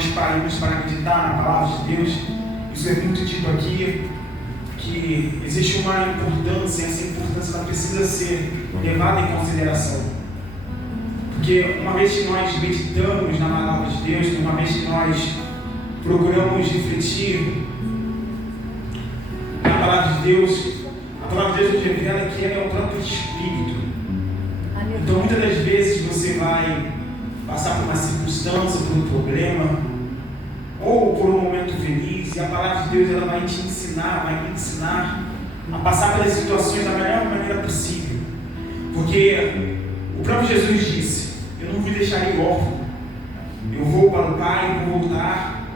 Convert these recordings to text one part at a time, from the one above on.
nós paramos para meditar na palavra de Deus, isso é muito dito aqui, que existe uma importância, essa importância ela precisa ser levada em consideração. Porque uma vez que nós meditamos na palavra de Deus, uma vez que nós procuramos refletir na palavra de Deus, a palavra de Deus nos revela que ela é o próprio Espírito. Então muitas das vezes você vai passar por uma circunstância, por um problema, ou por um momento feliz, e a palavra de Deus ela vai te ensinar, vai me ensinar a passar pelas situações da melhor maneira possível. Porque o próprio Jesus disse: eu não vos deixarei órfão, eu vou para o Pai, vou voltar,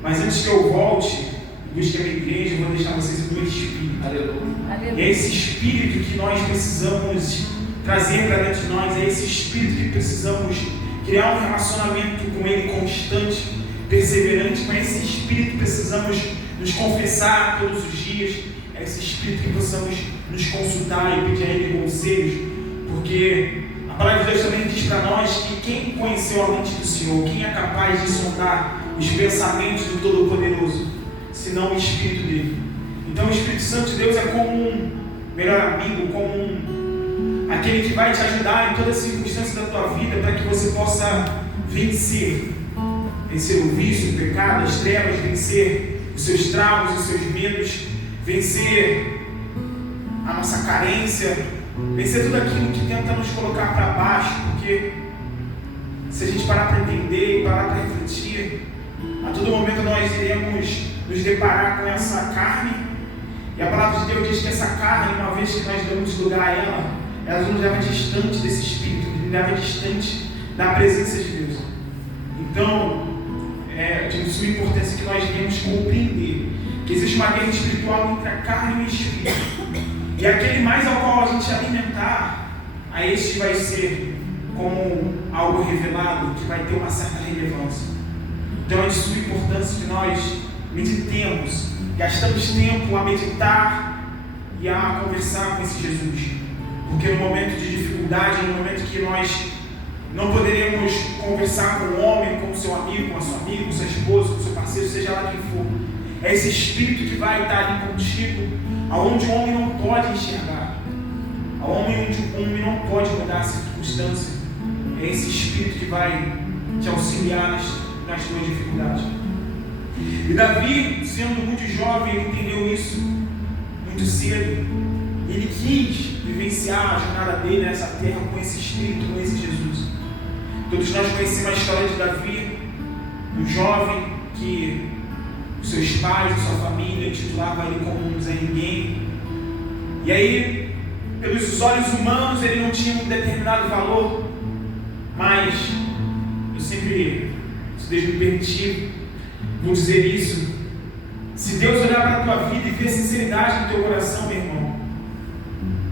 mas antes que eu volte, busque a minha igreja, eu vou deixar vocês o meu Espírito. Aleluia. E é esse Espírito que nós precisamos trazer para dentro de nós, é esse Espírito que precisamos criar um relacionamento com Ele constante, perseverante. Com esse Espírito precisamos nos confessar todos os dias, é esse Espírito que precisamos nos consultar e pedir a Ele conselhos, porque a palavra de Deus também diz para nós que quem conheceu a mente do Senhor, quem é capaz de sondar os pensamentos do Todo-Poderoso, senão o Espírito dele. Então o Espírito Santo de Deus é como um melhor amigo, como aquele que vai te ajudar em toda circunstância da tua vida, para que você possa vencer o vício, o pecado, as trevas, vencer os seus traumas, os seus medos, vencer a nossa carência, vencer tudo aquilo que tenta nos colocar para baixo, porque se a gente parar para entender e parar para refletir, a todo momento nós iremos nos deparar com essa carne, e a palavra de Deus diz que essa carne, uma vez que nós damos lugar a ela nos leva distante desse Espírito, nos leva distante da presença de Deus. Então, de suma importância que nós devemos compreender que existe uma guerra espiritual entre a carne e o Espírito, e aquele mais ao qual a gente alimentar, a este vai ser como algo revelado, que vai ter uma certa relevância. Então é de suma importância que nós meditemos, gastamos tempo a meditar e a conversar com esse Jesus. Porque no momento de dificuldade, no momento que nós não poderemos conversar com o homem, com o seu amigo, com a sua amiga, com o seu esposo, com o seu parceiro, seja lá quem for, é esse Espírito que vai estar ali contigo, aonde o homem não pode enxergar, aonde o homem não pode mudar a circunstância. É esse Espírito que vai te auxiliar nas tuas dificuldades. E Davi, sendo muito jovem, ele entendeu isso muito cedo. Ele quis vivenciar a jornada dele nessa terra com esse Espírito, com esse Jesus. Todos nós conhecemos a história de Davi, um jovem que os seus pais, a sua família titulavam ele como um Zé Ninguém. E aí, pelos olhos humanos, ele não tinha um determinado valor, mas eu sempre, se Deus me permitir, vou dizer isso: se Deus olhar para a tua vida e ver sinceridade no teu coração, meu irmão,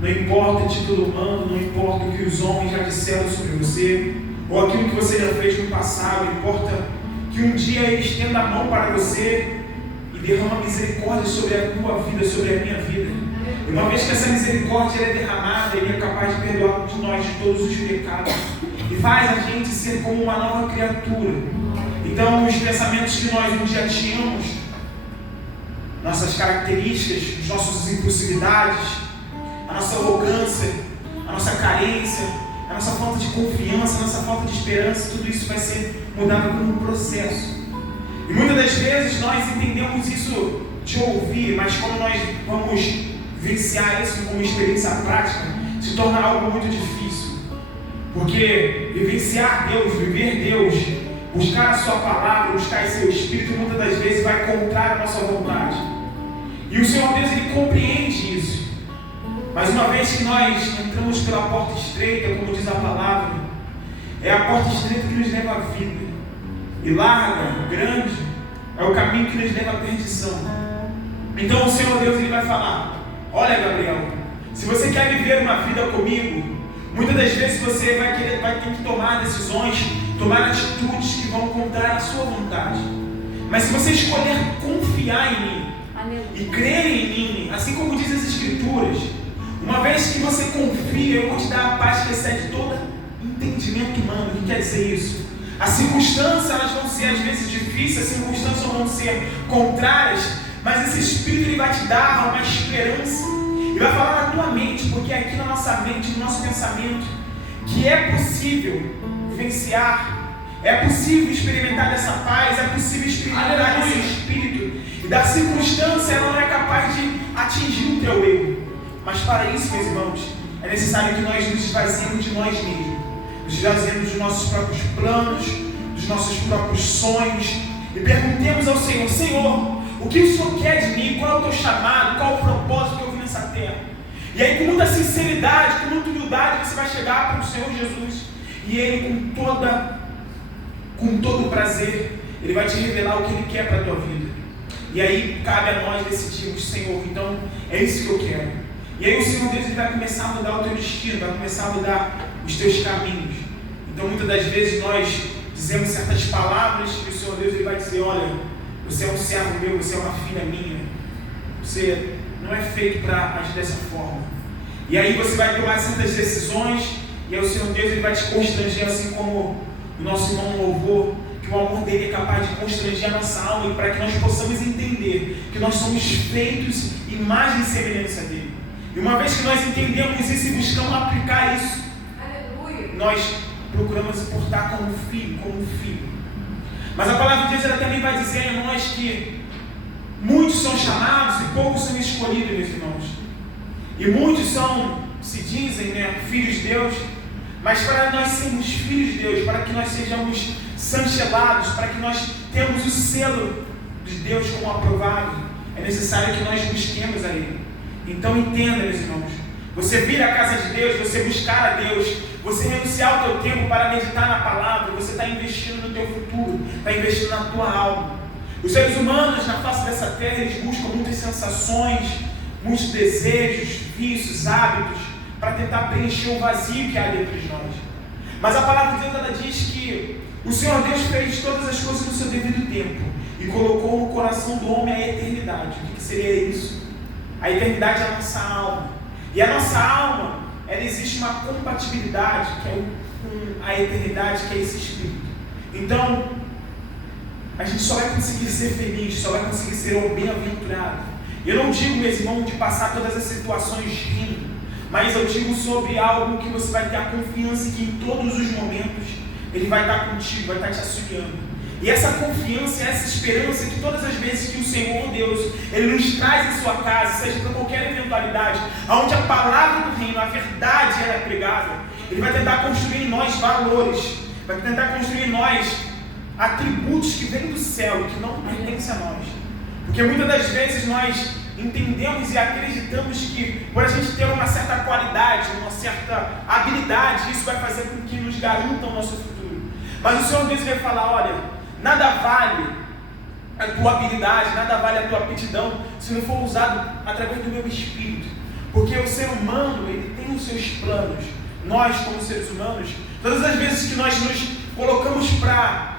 não importa o título humano, não importa o que os homens já disseram sobre você, ou aquilo que você já fez no passado, importa que um dia Ele estenda a mão para você e derrama misericórdia sobre a tua vida, sobre a minha vida. E uma vez que essa misericórdia é derramada, Ele é capaz de perdoar de nós de todos os pecados e faz a gente ser como uma nova criatura. Então, os pensamentos que nós um dia tínhamos, nossas características, as nossas impulsividades, a nossa arrogância, a nossa carência, a nossa falta de confiança, a nossa falta de esperança, tudo isso vai ser mudado como um processo. E muitas das vezes nós entendemos isso de ouvir, mas quando nós vamos vivenciar isso como experiência prática, se torna algo muito difícil. Porque vivenciar Deus, viver Deus, buscar a sua palavra, buscar esse seu Espírito, muitas das vezes vai contrário à nossa vontade. E o Senhor Deus, Ele compreende isso. Mas uma vez que nós entramos pela porta estreita, como diz a palavra, é a porta estreita que nos leva à vida. E larga, grande, é o caminho que nos leva à perdição. Então o Senhor Deus, Ele vai falar: olha, Gabriel, se você quer viver uma vida comigo, muitas das vezes você vai ter que tomar decisões, tomar atitudes que vão contrárias à sua vontade. Mas se você escolher confiar em mim e crer em mim, assim como diz as Escrituras, uma vez que você confia, eu vou te dar a paz que excede todo entendimento humano. O que quer dizer isso? As circunstâncias, elas vão ser às vezes difíceis, as circunstâncias vão ser contrárias, mas esse Espírito ele vai te dar uma esperança, e vai falar na tua mente, porque é aqui na nossa mente, no nosso pensamento, que é possível vivenciar, é possível experimentar dessa paz, é possível experimentar desse Espírito, e da circunstância ela não é capaz de atingir o teu eu. Mas para isso, meus irmãos, é necessário que nós nos esvaziemos de nós mesmos, nos esvaziemos dos nossos próprios planos, dos nossos próprios sonhos, e perguntemos ao Senhor: Senhor, o que o Senhor quer de mim? Qual é o teu chamado? Qual é o propósito que eu vim nessa terra? E aí, com muita sinceridade, com muita humildade, você vai chegar para o Senhor Jesus, e Ele, com todo o prazer, Ele vai te revelar o que Ele quer para a tua vida. E aí cabe a nós decidirmos: Senhor, então é isso que eu quero. E aí o Senhor Deus ele vai começar a mudar o teu destino, vai começar a mudar os teus caminhos. Então muitas das vezes nós dizemos certas palavras e o Senhor Deus ele vai dizer: olha, você é um servo meu, você é uma filha minha, você não é feito para agir dessa forma. E aí você vai tomar certas decisões, e aí o Senhor Deus ele vai te constranger, assim como o nosso irmão louvor, que o amor dele é capaz de constranger a nossa alma, e para que nós possamos entender que nós somos feitos imagem e semelhança dele. E uma vez que nós entendemos isso e buscamos aplicar isso, aleluia, nós procuramos se portar como filho. Mas a palavra de Deus ela também vai dizer a nós que muitos são chamados e poucos são escolhidos, meus irmãos. E muitos se dizem, filhos de Deus, mas para nós sermos filhos de Deus, para que nós sejamos sanchelados, para que nós tenhamos o selo de Deus como aprovado, é necessário que nós busquemos a Ele. Então entenda, meus irmãos, você vir à casa de Deus, você buscar a Deus, você renunciar o teu tempo para meditar na palavra, você está investindo no teu futuro, está investindo na tua alma. Os seres humanos na face dessa terra, eles buscam muitas sensações, muitos desejos, vícios, hábitos, para tentar preencher o vazio que há dentro de nós. Mas a palavra de Deus ela diz que o Senhor Deus fez todas as coisas no seu devido tempo e colocou no coração do homem a eternidade. O que seria isso? A eternidade é a nossa alma. E a nossa alma, ela existe uma compatibilidade que é com a eternidade, que é esse Espírito. Então, a gente só vai conseguir ser feliz, só vai conseguir ser bem-aventurado. Eu não digo, meus irmãos, de passar todas as situações rindo, mas eu digo sobre algo que você vai ter a confiança que em todos os momentos Ele vai estar contigo, vai estar te auxiliando. E essa confiança, essa esperança que todas as vezes que o Senhor Deus, Ele nos traz em sua casa, seja para qualquer eventualidade, onde a palavra do reino, a verdade ela é pregada, Ele vai tentar construir em nós valores, vai tentar construir em nós atributos que vêm do céu, que não pertencem a nós. Porque muitas das vezes nós entendemos e acreditamos que por a gente ter uma certa qualidade, uma certa habilidade, isso vai fazer com que nos garanta o nosso futuro. Mas o Senhor Deus vai falar: olha, nada vale a tua habilidade, nada vale a tua aptidão se não for usado através do meu Espírito. Porque o ser humano, ele tem os seus planos. Nós, como seres humanos, todas as vezes que nós nos colocamos para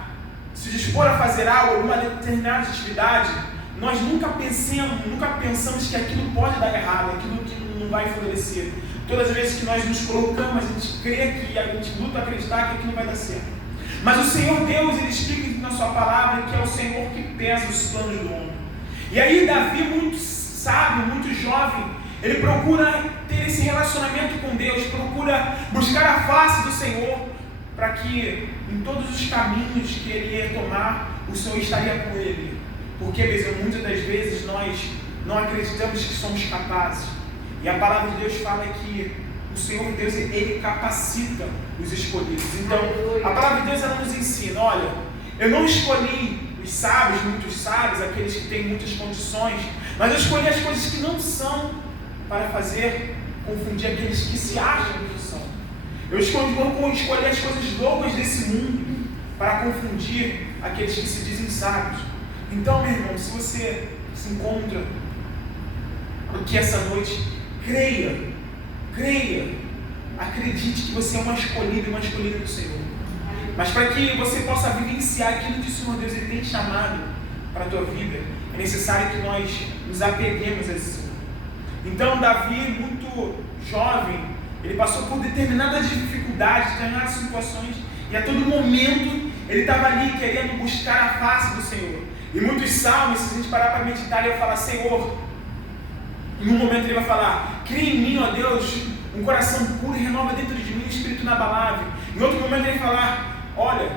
se dispor a fazer algo, alguma determinada atividade, nós nunca pensamos que aquilo pode dar errado, aquilo que não vai favorecer. Todas as vezes que nós nos colocamos, a gente crê que, a gente luta a acreditar que aquilo vai dar certo. Mas o Senhor Deus, Ele explica na sua palavra que é o Senhor que pesa os planos do homem. E aí Davi, muito sábio, muito jovem, ele procura ter esse relacionamento com Deus, procura buscar a face do Senhor, para que em todos os caminhos que ele ia tomar, o Senhor estaria com ele. Porque, muitas das vezes nós não acreditamos que somos capazes. E a palavra de Deus fala que o Senhor Deus, Ele capacita os escolhidos. Então, a palavra de Deus ela nos ensina: olha, eu não escolhi os sábios, muitos sábios, aqueles que têm muitas condições, mas eu escolhi as coisas que não são, para fazer confundir aqueles que se acham que são. Eu escolhi as coisas loucas desse mundo, para confundir aqueles que se dizem sábios. Então, meu irmão, se você se encontra aqui essa noite, creia, acredite que você é uma escolhida do Senhor. Mas para que você possa vivenciar aquilo que o Senhor Deus ele tem chamado para a tua vida, é necessário que nós nos apeguemos a esse Senhor. Então Davi, muito jovem, ele passou por determinadas dificuldades, determinadas situações, e a todo momento ele estava ali querendo buscar a face do Senhor. E muitos salmos, se a gente parar para meditar, ele vai falar: Senhor, em um momento ele vai falar: cria em mim, ó Deus, um coração puro e renova dentro de mim um espírito inabalável. Em outro momento ele vai falar: olha,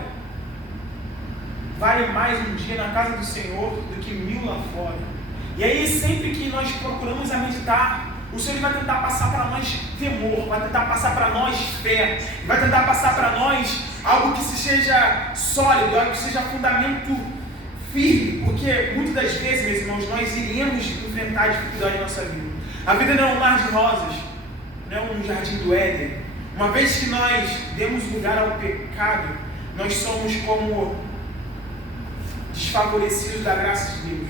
vale mais um dia na casa do Senhor do que 1000 lá fora. E aí sempre que nós procuramos a meditar, o Senhor vai tentar passar para nós temor, vai tentar passar para nós fé, vai tentar passar para nós algo que seja sólido, algo que seja fundamento firme, porque muitas das vezes, meus irmãos, nós iremos enfrentar dificuldades na nossa vida. A vida não é um mar de rosas, não é um jardim do Éden. Uma vez que nós demos lugar ao pecado, nós somos como desfavorecidos da graça de Deus.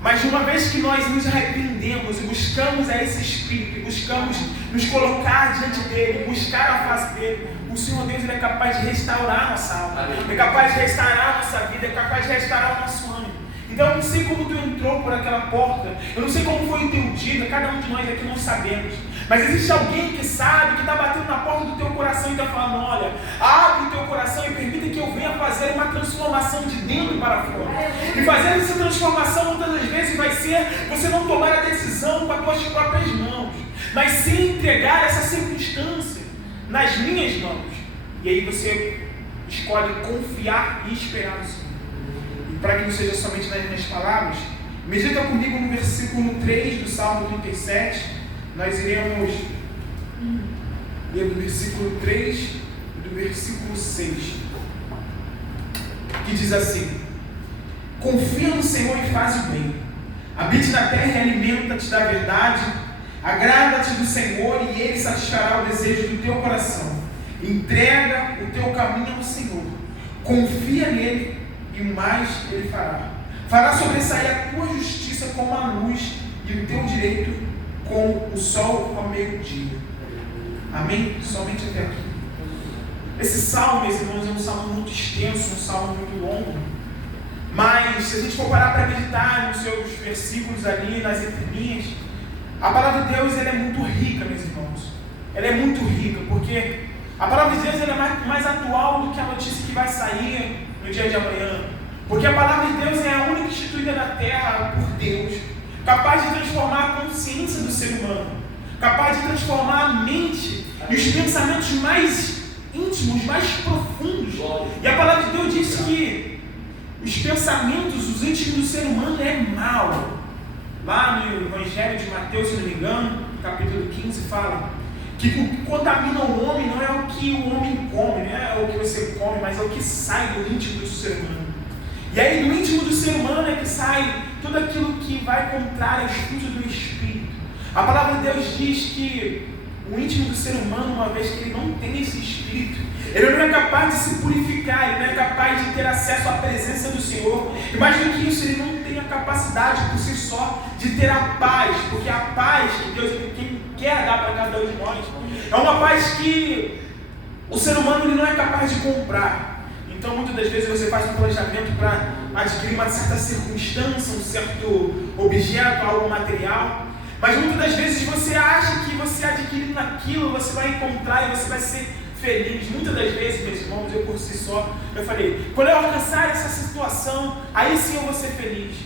Mas uma vez que nós nos arrependemos e buscamos a esse Espírito, e buscamos nos colocar diante dele, buscar a face dele, o Senhor Deus, ele é capaz de restaurar a nossa alma, é capaz de restaurar a nossa vida, é capaz de restaurar o nosso ânimo. Então eu não sei como tu entrou por aquela porta, eu não sei como foi o teu dia, cada um de nós aqui não sabemos. Mas existe alguém que sabe, que está batendo na porta do teu coração e está falando: olha, abre o teu coração e permita que eu venha fazer uma transformação de dentro para fora. E fazer essa transformação muitas das vezes vai ser você não tomar a decisão com as tuas próprias mãos, mas sim entregar essa circunstância nas minhas mãos. E aí você escolhe confiar e esperar no Senhor. E para que não seja somente nas minhas palavras, medita comigo no versículo 3 do Salmo 37. Nós iremos ler do versículo 3 e do versículo 6, que diz assim: confia no Senhor e faz o bem, habite na terra e alimenta-te da verdade, agrada-te do Senhor e Ele satisfará o desejo do teu coração. Entrega o teu caminho ao Senhor, confia nele e o mais Ele fará sobressair a tua justiça como a luz e o teu direito com o sol ao meio-dia. Amém? Somente até aqui. Esse salmo, meus irmãos, é um salmo muito extenso, um salmo muito longo. Mas se a gente for parar para meditar nos seus versículos ali, nas entrelinhas, a palavra de Deus ela é muito rica, meus irmãos. Ela é muito rica, porque a palavra de Deus ela é mais atual do que a notícia que vai sair no dia de amanhã. Porque a palavra de Deus é a única instituída na terra por Deus, capaz de transformar a consciência do ser humano, capaz de transformar a mente e os pensamentos mais íntimos, mais profundos. E a palavra de Deus diz que os pensamentos, os íntimos do ser humano é mal. Lá no Evangelho de Mateus, se não me engano, capítulo 15, fala que o que contamina o homem não é o que o homem come, não é o que você come, mas é o que sai do íntimo do ser humano. E aí do íntimo do ser humano é que sai tudo aquilo que vai contrário aos frutos do Espírito. A palavra de Deus diz que o íntimo do ser humano, uma vez que ele não tem esse Espírito, ele não é capaz de se purificar, ele não é capaz de ter acesso à presença do Senhor. E mais do que isso, ele não tem a capacidade por si só de ter a paz, porque a paz que Deus quer dar para cada um de nós é uma paz que o ser humano ele não é capaz de comprar. Então, muitas das vezes você faz um planejamento para adquirir uma certa circunstância, um certo objeto, algo material, mas muitas das vezes você acha que você adquirindo aquilo, você vai encontrar e você vai ser feliz. Muitas das vezes, meus irmãos, eu por si só, eu falei, quando eu alcançar essa situação, aí sim eu vou ser feliz.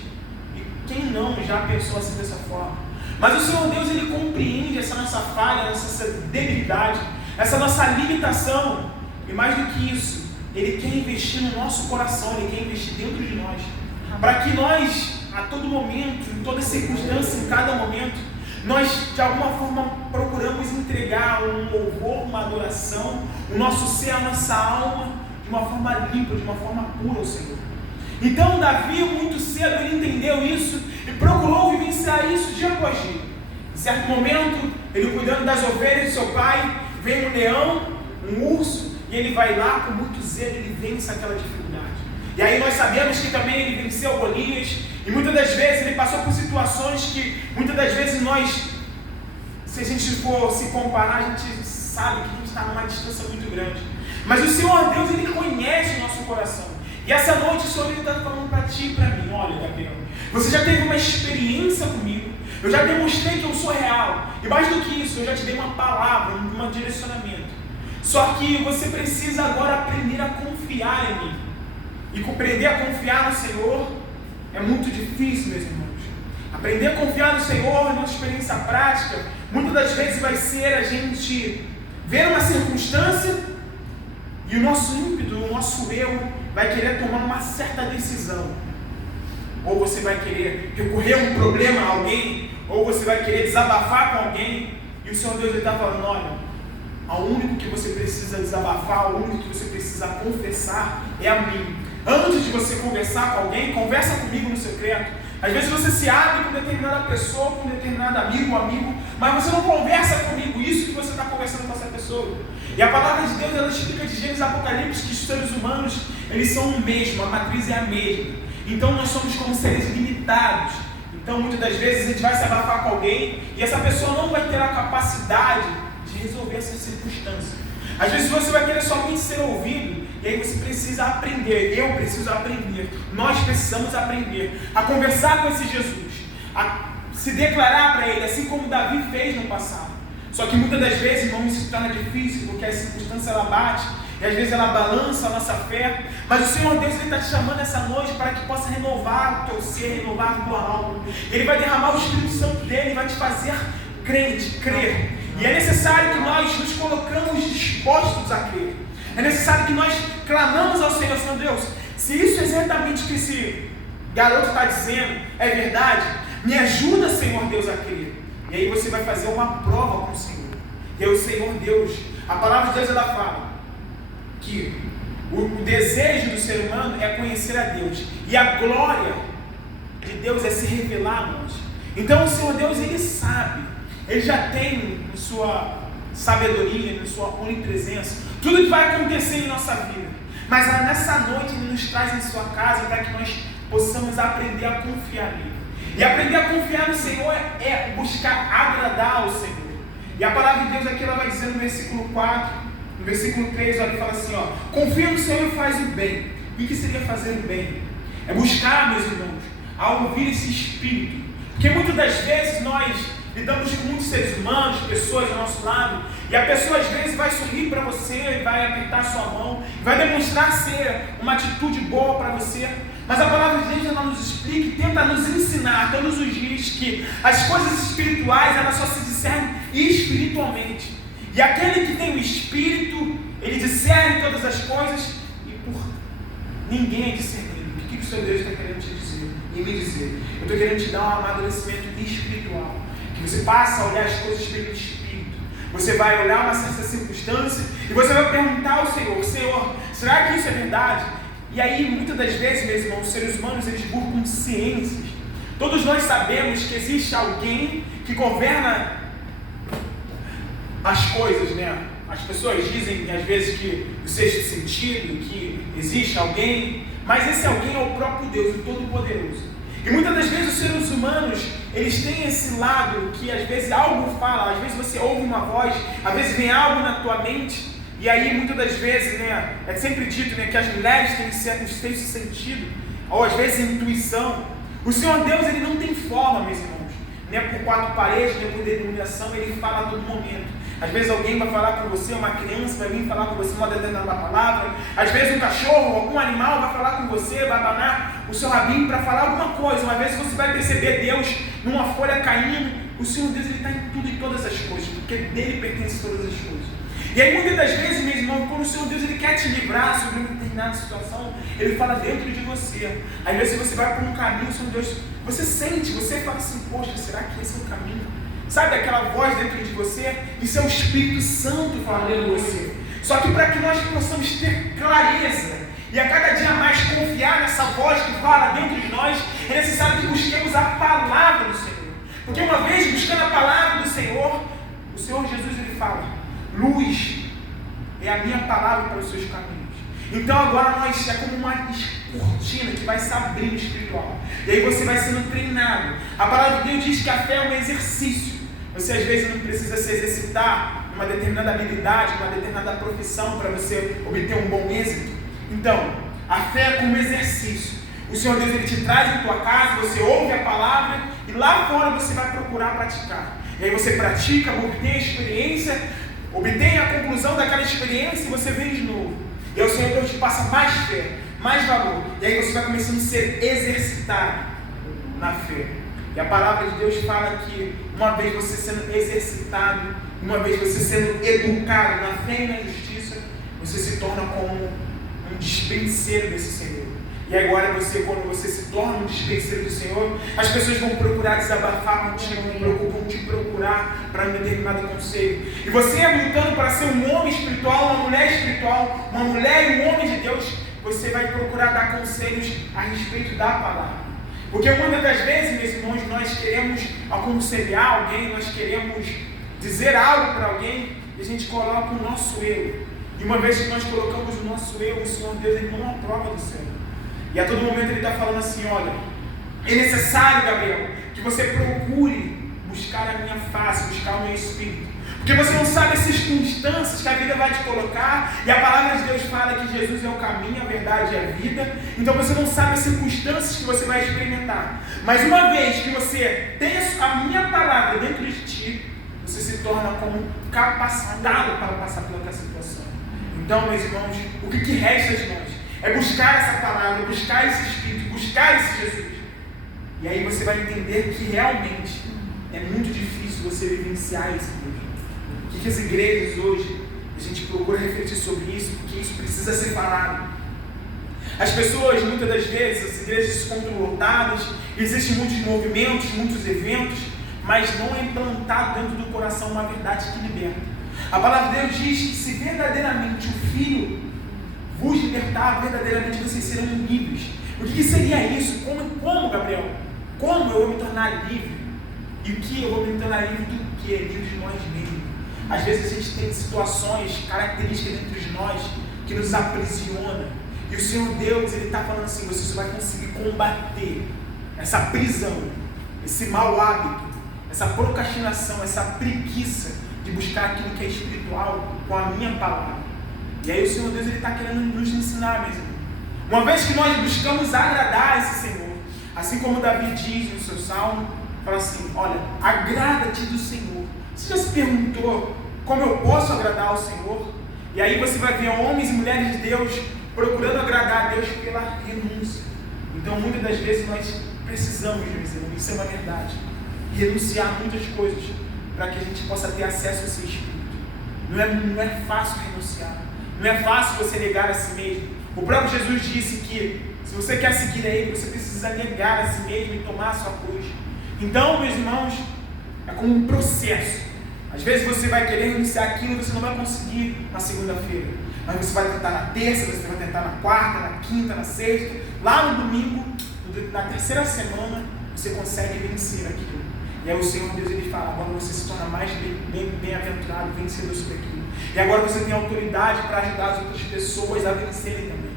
E quem não já pensou assim dessa forma? Mas o Senhor Deus, Ele compreende essa nossa falha, essa debilidade, essa nossa limitação, e mais do que isso, Ele quer investir no nosso coração, Ele quer investir dentro de nós, para que nós, a todo momento, em toda circunstância, em cada momento, nós de alguma forma procuramos entregar um louvor, uma adoração, o nosso ser, a nossa alma, de uma forma limpa, de uma forma pura ao Senhor. Então Davi, muito cedo, ele entendeu isso e procurou vivenciar isso dia após dia. Em certo momento, ele cuidando das ovelhas de seu pai, vem um leão, um urso, e ele vai lá com muito zelo, ele vence aquela dificuldade. E aí nós sabemos que também ele venceu Golias, e muitas das vezes ele passou por situações que, muitas das vezes nós, se a gente for se comparar, a gente sabe que a gente está numa distância muito grande. Mas o Senhor Deus, Ele conhece o nosso coração. E essa noite o Senhor está falando para ti e para mim, olha, Gabriel, você já teve uma experiência comigo, eu já demonstrei que eu sou real, e mais do que isso, eu já te dei uma palavra, um direcionamento. Só que você precisa agora aprender a confiar em mim. E aprender a confiar no Senhor é muito difícil, meus irmãos. Aprender a confiar no Senhor, em nossa experiência prática, muitas das vezes vai ser a gente ver uma circunstância e o nosso ímpeto, o nosso eu vai querer tomar uma certa decisão. Ou você vai querer recorrer a um problema a alguém, ou você vai querer desabafar com alguém, e o Senhor Deus está falando, olha, o único que você precisa desabafar, o único que você precisa confessar é a mim. Antes de você conversar com alguém, conversa comigo no secreto. Às vezes você se abre com determinada pessoa, com determinado amigo, mas você não conversa comigo, isso que você está conversando com essa pessoa. E a palavra de Deus, ela explica de Gênesis e Apocalipse que os seres humanos, eles são o mesmo, a matriz é a mesma. Então nós somos como seres limitados. Então muitas das vezes a gente vai se abafar com alguém e essa pessoa não vai ter a capacidade de resolver essa circunstância. Às vezes você vai querer somente ser ouvido, e aí você precisa aprender, eu preciso aprender, nós precisamos aprender a conversar com esse Jesus, a se declarar para ele, assim como Davi fez no passado. Só que muitas das vezes, irmãos, isso se torna difícil, porque a circunstância ela bate, e às vezes ela balança a nossa fé, mas o Senhor Deus está te chamando essa noite para que possa renovar o teu ser, renovar a tua alma. Ele vai derramar o Espírito Santo dele, vai te fazer crente, crer. E é necessário que nós nos colocamos dispostos a crer. É necessário que nós clamamos ao Senhor, Senhor Deus, se isso é exatamente o que esse garoto está dizendo, é verdade, me ajuda, Senhor Deus, a crer. E aí você vai fazer uma prova com o Senhor. E aí o Senhor Deus, a palavra de Deus ela fala que o desejo do ser humano é conhecer a Deus. E a glória de Deus é se revelar a nós. Então o Senhor Deus, ele sabe, ele já tem em sua sabedoria, em sua onipresença, tudo que vai acontecer em nossa vida. Mas nessa noite ele nos traz em sua casa para que nós possamos aprender a confiar nele. E aprender a confiar no Senhor é buscar agradar ao Senhor. E a palavra de Deus aqui ela vai dizer no versículo 4, no versículo 3, olha, ele fala assim, ó, confia no Senhor e faz o bem. E o que seria fazer o bem? É buscar, meus irmãos, a ouvir esse Espírito. Porque muitas das vezes nós lidamos com muitos seres humanos, pessoas ao nosso lado, e a pessoa às vezes vai sorrir para você, vai apertar sua mão, vai demonstrar ser uma atitude boa para você, mas a palavra de Deus ela nos explica e tenta nos ensinar todos os dias que as coisas espirituais elas só se discernem espiritualmente, e aquele que tem o Espírito, ele discerne todas as coisas, e por ninguém é discernido. O que o Senhor Deus está querendo te dizer e me dizer? Eu estou querendo te dar um amadurecimento espiritual, que você passa a olhar as coisas pelo Espírito. Você vai olhar uma certa circunstância e você vai perguntar ao Senhor, Senhor, será que isso é verdade? E aí, muitas das vezes, meus irmãos, os seres humanos, eles buscam ciências. Todos nós sabemos que existe alguém que governa as coisas, né? As pessoas dizem, às vezes, que o sexto sentido, que existe alguém, mas esse alguém é o próprio Deus, o Todo-Poderoso. E muitas das vezes os seres humanos, eles têm esse lado que às vezes algo fala, às vezes você ouve uma voz, às vezes vem algo na tua mente, e aí muitas das vezes, né, é sempre dito, né, que as mulheres têm certo sexto sentido, ou às vezes intuição. O Senhor Deus, ele não tem forma, meus irmãos, nem por quatro paredes, nem por denominação, ele fala a todo momento. Às vezes alguém vai falar com você, uma criança vai vir falar com você uma determinada palavra. Às vezes um cachorro, algum animal vai falar com você, vai abanar o seu rabinho para falar alguma coisa. Uma vez você vai perceber Deus numa folha caindo. O Senhor Deus, ele está em tudo e todas as coisas, porque dele pertence todas as coisas. E aí muitas das vezes, meu irmão, quando o Senhor Deus ele quer te livrar sobre uma determinada situação, ele fala dentro de você. Às vezes você vai por um caminho, o Senhor Deus, você sente, você fala assim, poxa, será que esse é o caminho? Sabe aquela voz dentro de você? Isso é o Espírito Santo falando com você. Só que para que nós possamos ter clareza e a cada dia mais confiar nessa voz que fala dentro de nós, é necessário que busquemos a palavra do Senhor. Porque uma vez buscando a palavra do Senhor, o Senhor Jesus ele fala, luz é a minha palavra para os seus caminhos. Então agora nós é como uma cortina que vai se abrir no espiritual. E aí você vai sendo treinado. A palavra de Deus diz que a fé é um exercício. Você às vezes não precisa se exercitar uma determinada habilidade, uma determinada profissão para você obter um bom êxito. Então, a fé é como exercício. O Senhor Deus ele te traz em tua casa, você ouve a palavra e lá fora você vai procurar praticar. E aí você pratica, obtém a experiência, obtém a conclusão daquela experiência e você vem de novo. E aí o Senhor Deus te passa mais fé. mais valor. E aí você vai começando a ser exercitado na fé. E a palavra de Deus fala que uma vez você sendo exercitado, uma vez você sendo educado na fé e na justiça, você se torna como um dispenseiro desse Senhor. E agora quando você se torna um dispenseiro do Senhor, as pessoas vão procurar desabafar contigo, vão te procurar para um determinado conselho. E você lutando para ser um homem espiritual, uma mulher espiritual, uma mulher e um homem de Deus, você vai procurar dar conselhos a respeito da palavra. Porque muitas das vezes, meus irmãos, nós queremos aconselhar alguém, nós queremos dizer algo para alguém, e a gente coloca o nosso eu. E uma vez que nós colocamos o nosso eu, o Senhor Deus, Ele não aprova do céu. E a todo momento Ele está falando assim, olha, é necessário, Gabriel, que você procure buscar a minha face, buscar o meu espírito. Porque você não sabe as circunstâncias que a vida vai te colocar, e a palavra de Deus fala que Jesus é o caminho, a verdade e a vida. Então você não sabe as circunstâncias que você vai experimentar. Mas uma vez que você tem a minha palavra dentro de ti, você se torna como capacitado para passar por outra situação. Então, meus irmãos, o que resta de nós é buscar essa palavra, buscar esse Espírito, buscar esse Jesus. E aí você vai entender que realmente é muito difícil você vivenciar esse Deus. O que as igrejas hoje, a gente procura refletir sobre isso, porque isso precisa ser falado. As pessoas, muitas das vezes, as igrejas se encontram lotadas, existem muitos movimentos, muitos eventos, mas não é implantado dentro do coração uma verdade que liberta. A palavra de Deus diz que se verdadeiramente o Filho vos libertar, verdadeiramente vocês serão livres. O que seria isso? Como, Gabriel? Como eu vou me tornar livre? E o que eu vou me tornar livre do que? Livre de nós mesmos. Às vezes a gente tem situações, características dentro de nós que nos aprisiona. E o Senhor Deus, Ele está falando assim, você só vai conseguir combater essa prisão, esse mau hábito, essa procrastinação, essa preguiça de buscar aquilo que é espiritual com a minha palavra. E aí o Senhor Deus, Ele está querendo nos ensinar mesmo. Uma vez que nós buscamos agradar esse Senhor, assim como Davi diz no seu salmo, fala assim, olha, agrada-te do Senhor. Você já se perguntou como eu posso agradar ao Senhor? E aí você vai ver homens e mulheres de Deus procurando agradar a Deus pela renúncia. Então muitas das vezes nós precisamos, isso é uma verdade, renunciar a muitas coisas para que a gente possa ter acesso a esse Espírito. Não é fácil renunciar, não é fácil você negar a si mesmo. O próprio Jesus disse que se você quer seguir a Ele, você precisa negar a si mesmo e tomar a sua cruz. Então, meus irmãos, é como um processo. Às vezes você vai querer renunciar aquilo e você não vai conseguir na segunda-feira. Mas você vai tentar na terça, você vai tentar na quarta, na quinta, na sexta. Lá no domingo, na terceira semana, você consegue vencer aquilo. E aí o Senhor Deus, Ele fala, agora você se torna mais bem-aventurado, vencedor sobre aquilo. E agora você tem autoridade para ajudar as outras pessoas a vencerem também.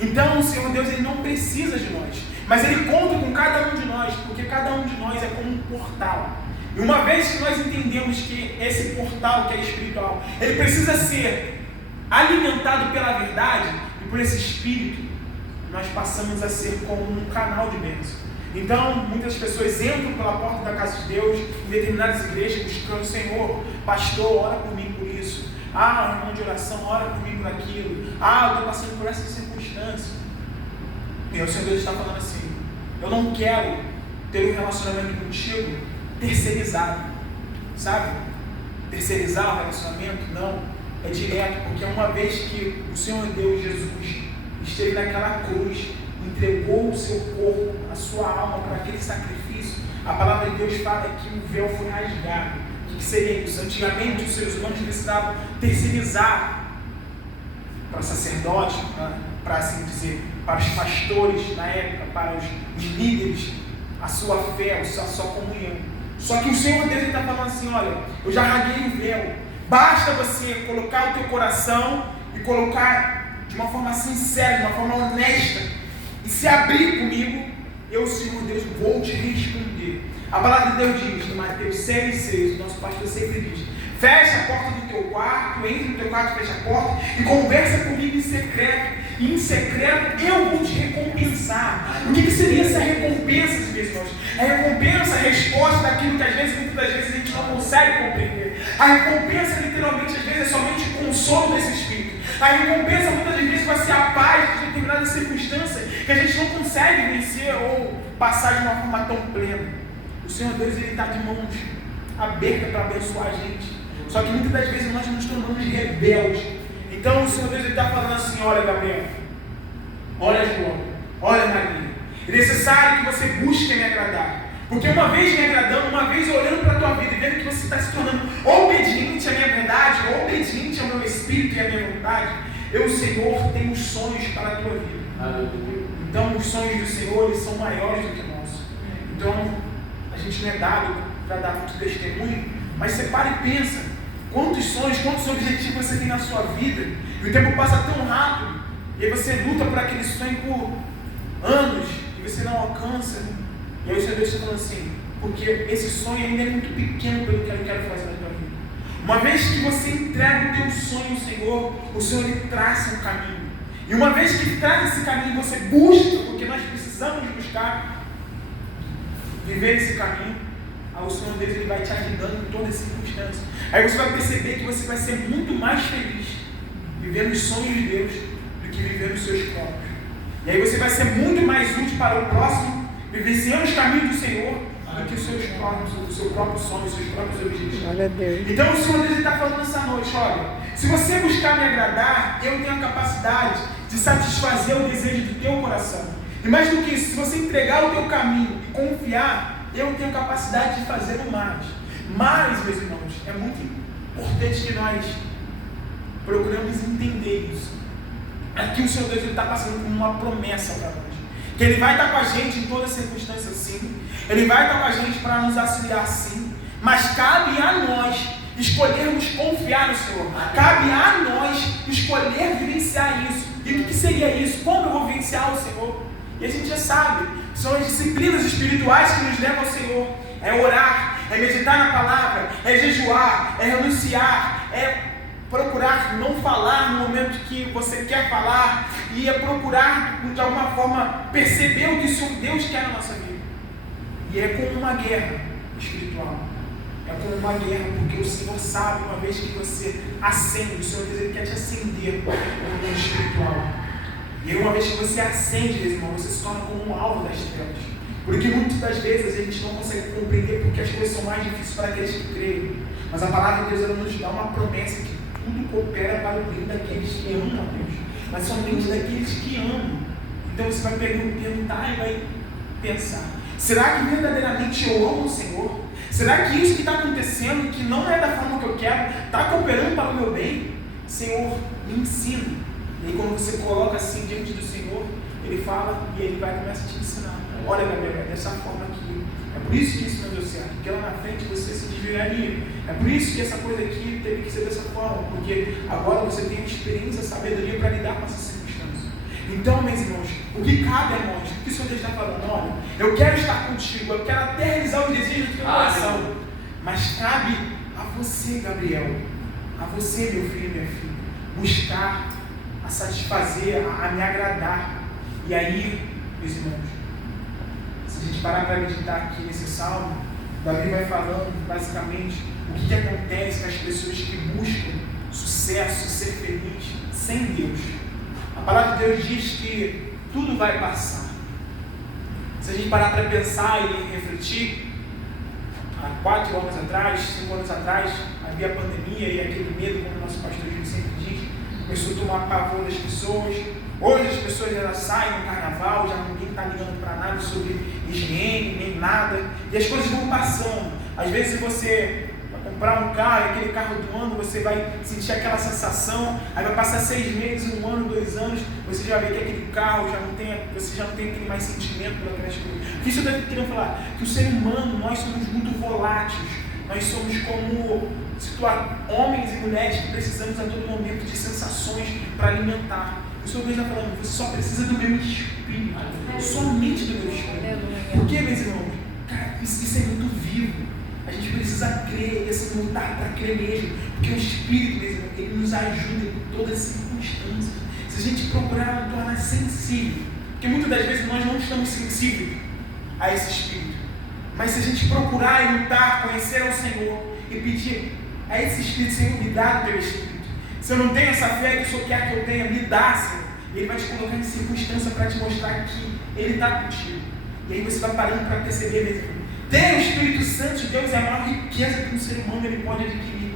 Então o Senhor Deus, Ele não precisa de nós, mas Ele conta com cada um de nós, porque cada um de nós é como um portal. E uma vez que nós entendemos que esse portal que é espiritual, ele precisa ser alimentado pela verdade e por esse Espírito, nós passamos a ser como um canal de bênção. Então, muitas pessoas entram pela porta da casa de Deus, em determinadas igrejas, buscando o Senhor, pastor, ora por mim por isso. Irmão de oração, ora por mim por aquilo. Eu estou passando por essa circunstância. E o Senhor Deus está falando assim, eu não quero ter um relacionamento contigo terceirizado, sabe? Terceirizar o relacionamento? Não, é direto, porque uma vez que o Senhor Deus, Jesus, esteve naquela cruz, entregou o seu corpo, a sua alma para aquele sacrifício, a palavra de Deus fala que o véu foi rasgado. O que seria isso? Antigamente os seres humanos precisavam terceirizar para sacerdotes, para assim dizer, para os pastores na época, para os líderes, a sua fé, a sua comunhão. Só que o Senhor Deus está falando assim, olha, eu já rasguei o véu, basta você colocar o teu coração e colocar de uma forma sincera, de uma forma honesta, e se abrir comigo, eu, Senhor Deus, vou te responder. A palavra de Deus diz, no Mateus 6,6, o nosso pastor sempre diz, fecha a porta do teu quarto, entra no teu quarto, fecha a porta e conversa comigo em secreto. E em secreto eu vou te recompensar. O que seria essa recompensa, meus irmãos? A recompensa, a resposta daquilo que às vezes, muitas das vezes, a gente não consegue compreender. A recompensa, literalmente, às vezes, é somente o consolo desse Espírito. A recompensa muitas vezes vai ser a paz de determinada circunstância que a gente não consegue vencer ou passar de uma forma tão plena. O Senhor Deus, Ele está de mãos abertas para abençoar a gente. Só que muitas das vezes nós nos tornamos rebeldes. Então o Senhor Deus está falando assim: olha, Gabriel, olha, João, olha, Maria, é necessário que você busque me agradar. Porque uma vez me agradando, uma vez olhando para a tua vida e vendo que você está se tornando obediente à minha verdade, obediente ao meu espírito e à minha vontade, eu, Senhor, tenho sonhos para a tua vida. Aleluia. Então os sonhos do Senhor, eles são maiores do que o nosso. Então a gente não é dado para dar muito testemunho, mas você para e pensa quantos sonhos, quantos objetivos você tem na sua vida, e o tempo passa tão rápido, e aí você luta por aquele sonho por anos, e você não alcança. E aí o Senhor Deus está falando assim: porque esse sonho ainda é muito pequeno pelo que eu quero fazer na tua vida. Uma vez que você entrega o teu sonho ao Senhor, o Senhor Ele traça um caminho. E uma vez que traz esse caminho, você busca, porque nós precisamos buscar viver esse caminho. Aí o Senhor Deus, Ele vai te ajudando em todas as circunstâncias. Aí você vai perceber que você vai ser muito mais feliz vivendo os sonhos de Deus do que vivendo os seus próprios. E aí você vai ser muito mais útil para o próximo, vivenciando os caminhos do Senhor, do que os seus próprios, o seu próprio sonho, os seus próprios objetivos. Glória a Deus. Então o Senhor Deus está falando nessa noite: olha, se você buscar me agradar, eu tenho a capacidade de satisfazer o desejo do teu coração. E mais do que isso, se você entregar o teu caminho e confiar, eu tenho a capacidade de fazer o mais. Mas, meus irmãos, é muito importante que nós procuramos entender isso. Aqui o Senhor Deus está passando como uma promessa para nós. Que Ele vai estar com a gente em todas as circunstâncias, sim. Ele vai estar com a gente para nos auxiliar, sim. Mas cabe a nós escolhermos confiar no Senhor. Cabe a nós escolher vivenciar isso. E o que seria isso? Como eu vou vivenciar o Senhor? E a gente já sabe. São as disciplinas espirituais que nos levam ao Senhor. É orar, é meditar na palavra, é jejuar, é renunciar, é procurar não falar no momento que você quer falar, e é procurar de alguma forma perceber o que o Senhor Deus quer na nossa vida. E é como uma guerra espiritual. É como uma guerra, porque o Senhor sabe, uma vez que você acende, o Senhor Deus, Ele quer te acender no mundo espiritual. E uma vez que você acende, meus irmãos, você se torna como um alvo das trevas. Porque muitas das vezes a gente não consegue compreender porque as coisas são mais difíceis para aqueles que creem. Mas a palavra de Deus, ela nos dá uma promessa que tudo coopera para o bem daqueles que amam a Deus, mas somente daqueles que amam. Então você vai perguntar e vai pensar: será que verdadeiramente eu amo o Senhor? Será que isso que está acontecendo, que não é da forma que eu quero, está cooperando para o meu bem? Senhor, me ensina. E aí quando você coloca assim diante do Senhor, Ele fala e Ele vai começar a te ensinar. Olha, Gabriel, é dessa forma aqui. É por isso que isso não deu certo, porque lá na frente você se desviraria. É por isso que essa coisa aqui teve que ser dessa forma, porque agora você tem experiência, sabedoria para lidar com essas circunstâncias. Então, meus irmãos, o que cabe a nós? O que o Senhor Deus está falando? Olha, eu quero estar contigo, eu quero até realizar os desejos do teu coração, mas cabe a você, Gabriel, a você, meu filho e minha filha, buscar a satisfazer, a me agradar. E aí, meus irmãos, se a gente parar para meditar aqui nesse salmo, Davi vai falando basicamente o que acontece com as pessoas que buscam sucesso, ser feliz sem Deus. A palavra de Deus diz que tudo vai passar. Se a gente parar para pensar e refletir, há 4 anos atrás, 5 anos atrás, havia a pandemia e aquele medo, como o nosso pastor Júlio sempre diz, começou a tomar pavor das pessoas. Hoje as pessoas já saem no carnaval, já ninguém está ligando para nada sobre higiene, nem nada, e as coisas vão passando. Às vezes você vai comprar um carro, aquele carro do ano, você vai sentir aquela sensação, aí vai passar 6 meses, 1 ano, 2 anos, você já vê que aquele carro você já não tem aquele mais sentimento por aquelas coisas. O que isso eu estou querendo falar? Que o ser humano, nós somos muito voláteis, nós somos como homens e mulheres que precisamos a todo momento de sensações para alimentar. O Senhor Deus está falando: você só precisa do meu espírito, somente do meu espírito. Por quê, meus irmãos? Cara, isso é muito vivo. A gente precisa crer e se lutar para crer mesmo, porque o Espírito, meus irmãos, Ele nos ajuda em todas as circunstâncias. Se a gente procurar nos tornar sensível, porque muitas das vezes nós não estamos sensíveis a esse Espírito, mas se a gente procurar e lutar, conhecer ao Senhor e pedir a esse Espírito, Senhor, me dá o teu Espírito, Se eu não tenho essa fé que o Senhor quer que eu tenha, me dá, Senhor. Ele vai te colocar em circunstância para te mostrar que Ele está contigo. E aí você vai parando para perceber mesmo. Ter o Espírito Santo de Deus é a maior riqueza que um ser humano ele pode adquirir.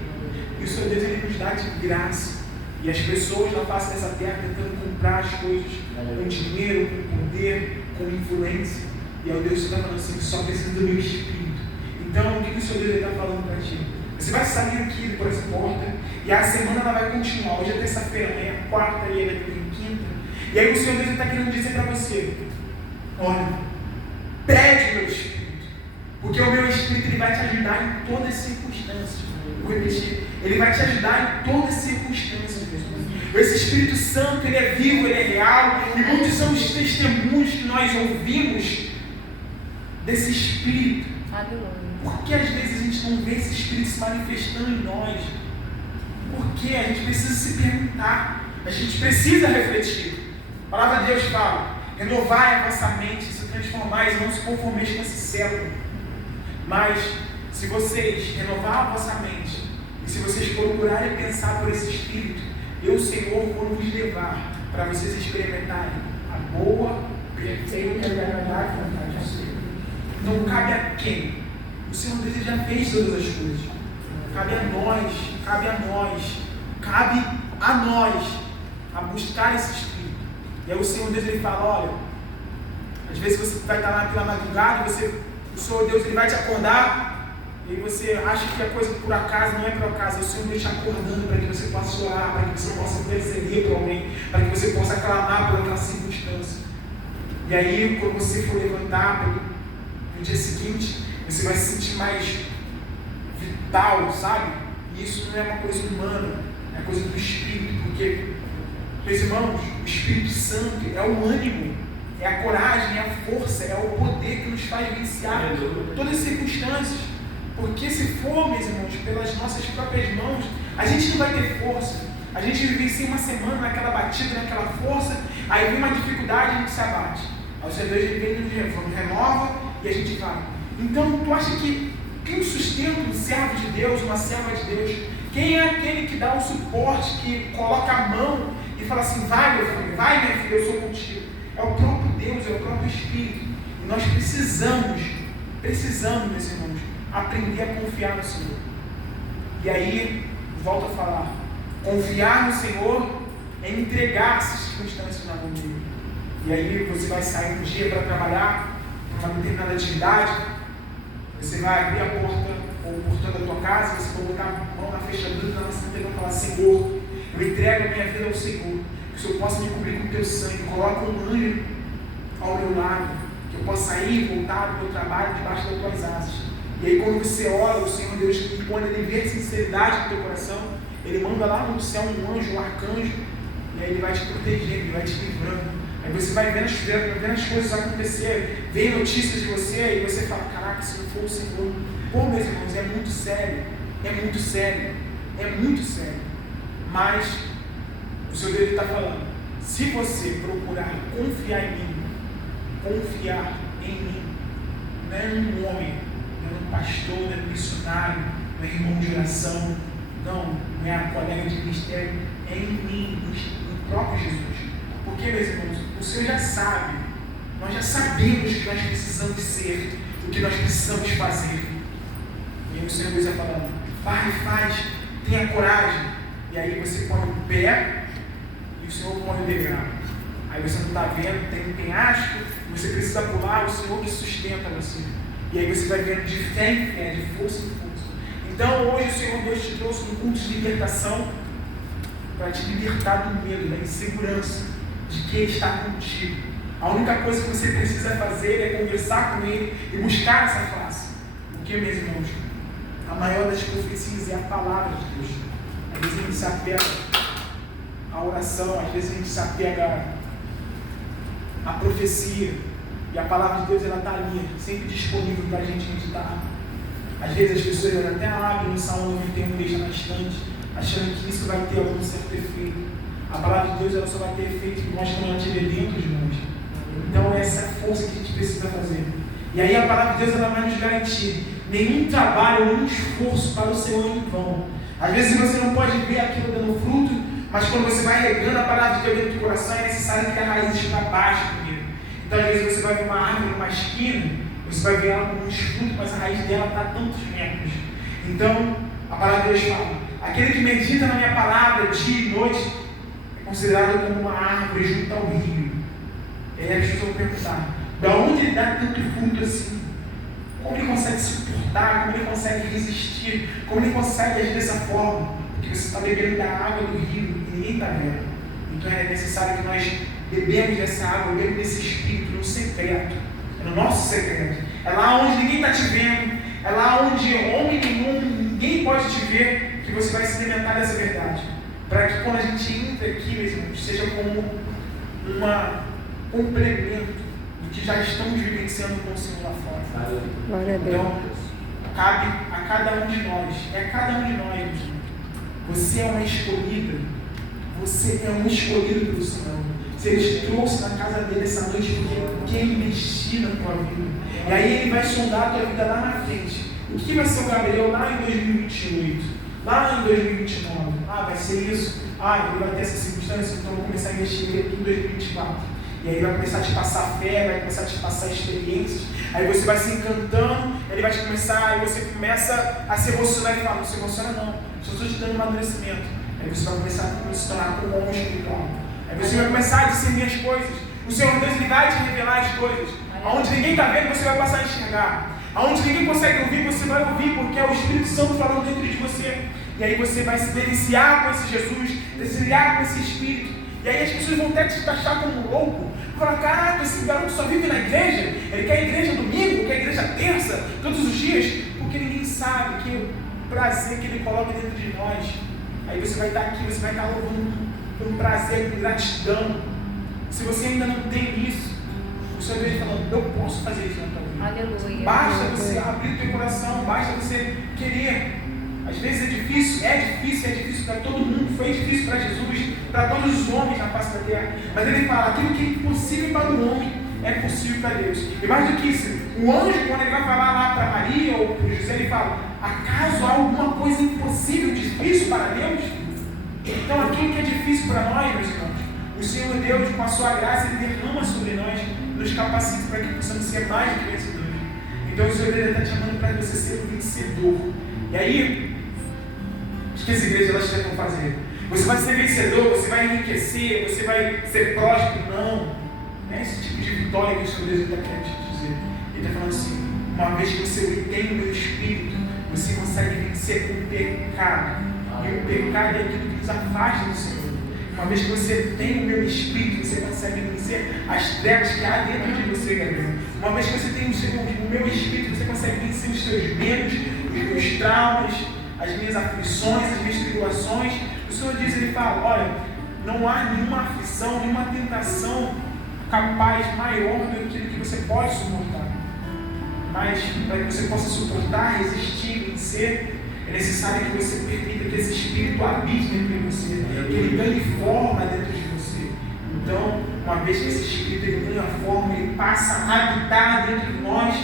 E o Senhor Deus ele nos dá de graça. E as pessoas na face dessa terra tentando comprar as coisas com dinheiro, com poder, com influência. E aí o Deus está falando assim, só precisa do meu Espírito. Então, o que o Senhor Deus está falando para ti? Você vai sair aqui por essa porta, e a semana ela vai continuar. Hoje é terça-feira, amanhã é quarta, e aí vai quinta. E aí o Senhor Deus está querendo dizer para você, olha, pede meu Espírito, porque o meu Espírito ele vai te ajudar em todas as circunstâncias. Vou repetir, ele vai te ajudar em todas as circunstâncias. Esse Espírito Santo, ele é vivo, ele é real, e muitos são os testemunhos que nós ouvimos desse Espírito. Porque às vezes a gente não vê esse Espírito se manifestando em nós? Porque a gente precisa se perguntar, a gente precisa refletir. A palavra de Deus fala, renovai a vossa mente, se transformais, não se conformeis com esse século. Mas, se vocês renovar a vossa mente, e se vocês procurarem pensar por esse Espírito, eu, Senhor, vou nos levar para vocês experimentarem a boa, perfeita e agradável vontade do Senhor. Não cabe a quem? O Senhor Deus já fez todas as coisas. Cabe a nós, cabe a nós a buscar esse Espírito. E aí o Senhor Deus ele fala, olha, às vezes você vai estar lá pela madrugada, o Senhor Deus ele vai te acordar, e você acha que a coisa por acaso não é por acaso, é o Senhor Deus te acordando para que você possa orar, para que você possa interceder por alguém, para que você possa clamar por aquela circunstância. E aí, quando você for levantar no dia seguinte, você vai se sentir mais vital, sabe? E isso não é uma coisa humana, é coisa do Espírito, porque, meus irmãos, o Espírito Santo é o ânimo, é a coragem, é a força, é o poder que nos faz vencer todas as circunstâncias. Porque se for, meus irmãos, pelas nossas próprias mãos, a gente não vai ter força. A gente vivencia uma semana naquela batida, naquela força, aí vem uma dificuldade e a gente se abate. Aí o Senhor Deus vem nos renova e a gente vai. Então, tu acha que quem sustenta um servo de Deus, uma serva de Deus, quem é aquele que dá o suporte, que coloca a mão e fala assim, vai meu filho, vai minha filha, eu sou contigo. É o próprio Deus, é o próprio Espírito. E nós precisamos, meus irmãos, aprender a confiar no Senhor. E aí, volto a falar, confiar no Senhor é entregar essas circunstâncias na mão dele. E aí você vai sair um dia para trabalhar para uma determinada atividade, você vai abrir a porta ou o portão da tua casa, você vai botar a mão na fechadura da maçaneta e vai falar, Senhor, eu entrego a minha vida ao Senhor, que o Senhor possa me cobrir com o teu sangue, coloca um anjo ao meu lado, que eu possa ir e voltar do meu trabalho debaixo das tuas asas. E aí quando você ora, o Senhor Deus, e quando Ele vê sinceridade no teu coração, Ele manda lá no céu um anjo, um arcanjo, e aí Ele vai te protegendo, Ele vai te livrando. Aí você vai vendo as coisas acontecer, vem notícias de você, e você fala, caraca, se não for o Senhor. Pô, meus irmãos, é muito sério, é muito sério, é muito sério. Mas o Senhor Deus está falando, se você procurar confiar em mim, não é num homem, não é num pastor, não é num missionário, não é irmão de oração, não é a colega de ministério, é em mim, no próprio Jesus. Porque, meus irmãos, o Senhor já sabe, nós já sabemos o que nós precisamos ser, o que nós precisamos fazer. E aí o Senhor Deus vai falando, vai, faz, tenha coragem. E aí você põe o pé e o Senhor põe o degrau. Aí você não está vendo, tem um penhasco, você precisa pular, o Senhor que sustenta você. E aí você vai vendo de fé em fé, de força em força. Então hoje o Senhor Deus te trouxe um culto de libertação para te libertar do medo, da insegurança de que Ele está contigo. A única coisa que você precisa fazer é conversar com Ele e buscar essa face. Porque, meus irmãos, a maior das profecias é a palavra de Deus. Às vezes a gente se apega à oração, às vezes a gente se apega à profecia. E a palavra de Deus ela está ali, sempre disponível para a gente meditar. Às vezes as pessoas até abrem no Salmo 91, deixam na estante, achando que isso vai ter algum certo efeito. A palavra de Deus ela só vai ter efeito em nós quando ela estiver dentro de nós. Então essa é a força que a gente precisa fazer. E aí a palavra de Deus ela vai nos garantir nenhum trabalho, nenhum esforço para o Senhor em vão. Às vezes você não pode ver aquilo dando fruto, mas quando você vai regando a palavra de Deus dentro do coração, é necessário que a raiz esteja baixa primeiro. Então, às vezes você vai ver uma árvore numa esquina, você vai ver ela com uns frutos, mas a raiz dela está a tantos metros. Então, a palavra de Deus fala: aquele que medita na minha palavra dia e noite é considerado como uma árvore junto ao rio. E aí as pessoas vão perguntar: de onde ele dá tanto fruto assim? Como ele consegue suportar? Como ele consegue resistir? Como ele consegue agir dessa forma? Porque você está bebendo da água do rio e ninguém está vendo. Então é necessário que nós bebemos dessa água, bebemos desse Espírito no secreto. É no nosso secreto. É lá onde ninguém está te vendo. É lá onde homem nenhum, ninguém pode te ver, que você vai se alimentar dessa verdade. Para que quando a gente entra aqui, meus irmãos, seja como um complemento do que já estamos vivenciando com o Senhor lá fora. Glória a Deus. Então, cabe a cada um de nós. É a cada um de nós, meus irmãos. Você é uma escolhida. Você é um escolhido pelo Senhor. Se Ele te trouxe na casa dele essa noite, porque Ele quer investir na tua vida. E aí Ele vai sondar a tua vida lá na frente. O que vai ser o Gabriel lá em 2028? Lá em 2029? Vai ser isso? Ele vai ter essa circunstância, então eu vou começar a investir aqui em 2024. E aí vai começar a te passar fé, vai começar a te passar experiências. Aí você vai se encantando, aí você começa a se emocionar e fala: não se emociona não, só estou te dando um amadurecimento. Aí você vai começar a se tornar como um homem espiritual. Aí você vai começar a discernir as coisas. O Senhor Deus, Ele vai te revelar as coisas. Aonde ninguém está vendo, você vai passar a enxergar. Aonde ninguém consegue ouvir, você vai ouvir, porque é o Espírito Santo falando dentro de você. E aí você vai se deliciar com esse Jesus, deliciar com esse Espírito. E aí as pessoas vão até te taxar como louco. Vão falar: caraca, esse garoto só vive na igreja. Ele quer a igreja domingo, quer a igreja terça, todos os dias. Porque ninguém sabe que o prazer que Ele coloca dentro de nós. Aí você vai estar aqui, você vai estar louvando com prazer, com gratidão. Se você ainda não tem isso, o Senhor Deus falando: eu posso fazer isso na tua vida. Aleluia. Basta você abrir o teu coração, basta você querer. Às vezes é difícil para todo mundo, foi difícil para Jesus, para todos os homens na face da terra. Mas Ele fala: aquilo que é impossível para o homem é possível para Deus. E mais do que isso, o anjo, quando ele vai falar lá para Maria ou para José, ele fala: acaso há alguma coisa impossível, difícil para Deus? Então aquilo que é difícil para nós, meus irmãos, o Senhor Deus, com a sua graça, Ele derrama sobre nós, nos capacita para que possamos ser mais do que vencedores. Então o Senhor Deus está te chamando para você ser um vencedor. E aí, o que as igrejas elas tentam fazer? Você vai ser vencedor, você vai enriquecer, você vai ser próspero. Não é esse tipo de vitória que o Senhor Deus está querendo te dizer. Ele está falando assim: uma vez que você tem o meu Espírito, você consegue vencer o pecado. E o pecado é aquilo que nos afasta do Senhor. Uma vez que você tem o meu Espírito, você consegue vencer as trevas que há dentro de você, Gabriel. Uma vez que você tem o meu Espírito, você consegue vencer os seus medos, os meus traumas, as minhas aflições, as minhas tribulações. O Senhor diz, Ele fala: olha, não há nenhuma aflição, nenhuma tentação capaz maior do que você pode suportar. Mas para que você possa suportar, resistir, vencer, é necessário que você permita que esse Espírito habite dentro de você, que ele ganhe forma dentro de você. Então, uma vez que esse Espírito ele ganha forma, ele passa a habitar dentro de nós,